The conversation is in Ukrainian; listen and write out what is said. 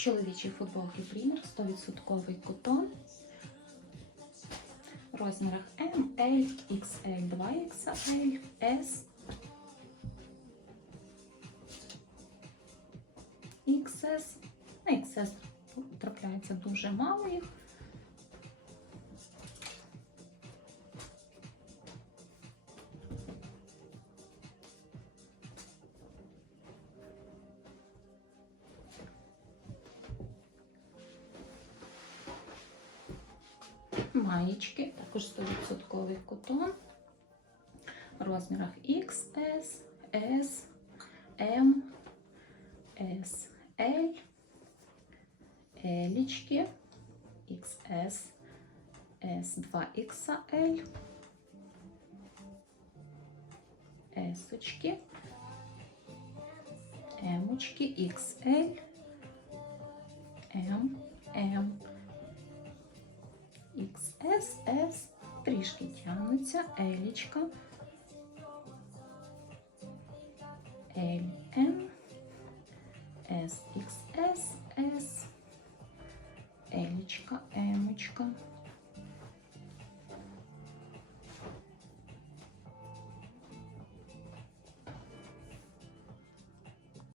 Чоловічі футболки Примір, 100% котон. В розмірах M, L, XL, 2XL, S, XS. На XS трапляється дуже мало їх. Маєчки, також 100% котон. В розмірах XS, S, M, S, L, Елічки, XS, S2XL, Есочки, Емочки, XL, M, M, С, С, трішки тягнуться, елічка, Л, М, С, елічка, емочка.